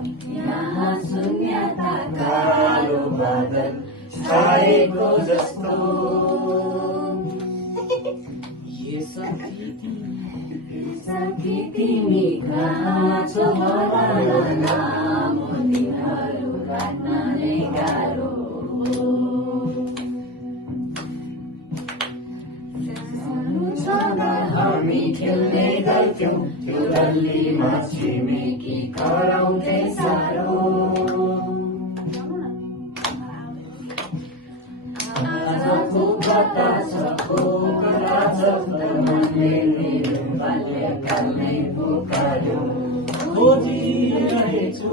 यहाँ शून्यता कालो बादल छाएको जस्तो सकी तिमी कहाँ छौ होला नाम तिमीहरू काट्न नै गाह्रो हामी खेल्ने गर्थ्यौं त्यो डल्लीमा छिमेकी कराउँथे साह्रो आजको कथा सबको कथा छ मनले मेरो बाल्यकालमै पुकार्यो खोजिरहेछु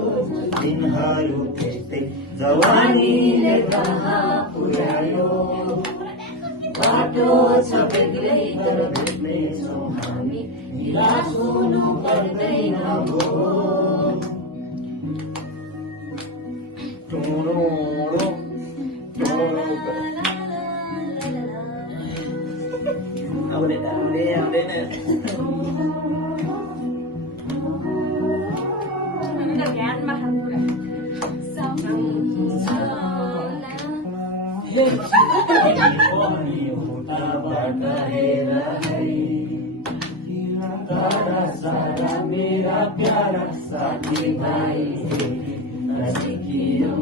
दिनहरू त्यस्तै जवानीले कहाँ पुर्यायो बाटो छ बेग्लै तर भेट्नेछौँ हामी निराश हुनु पर्दैन हो सारा मेरा प्यारा साथी भाई नजिकियो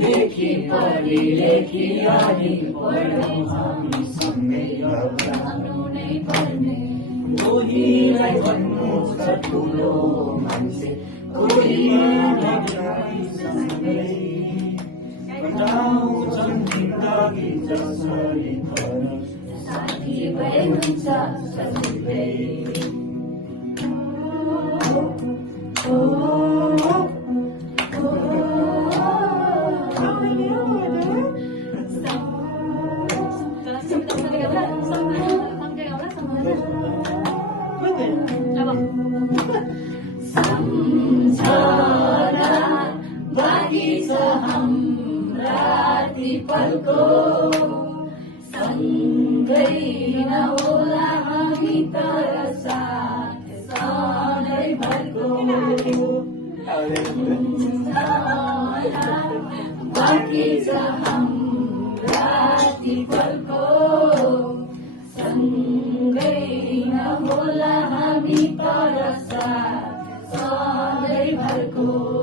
देखि पढी लेखी अनि पढौँ हामी सँगै रहनु नै पर्ने कोहीलाई भन्नु छ ठुलो मान्छे कोहीलाई सँगै कटाउँछन् जिन्दगी जसरी पनि साथी भए हुन्छ सजिलै सम्झना बाँकी छ हाम्रा ती पलको सँगै नहोला हामी तर साथ सधैँभरको बाँकी छ हाम्रा ती पलको सँगै नहोला हामी तर साथ सधैँभरको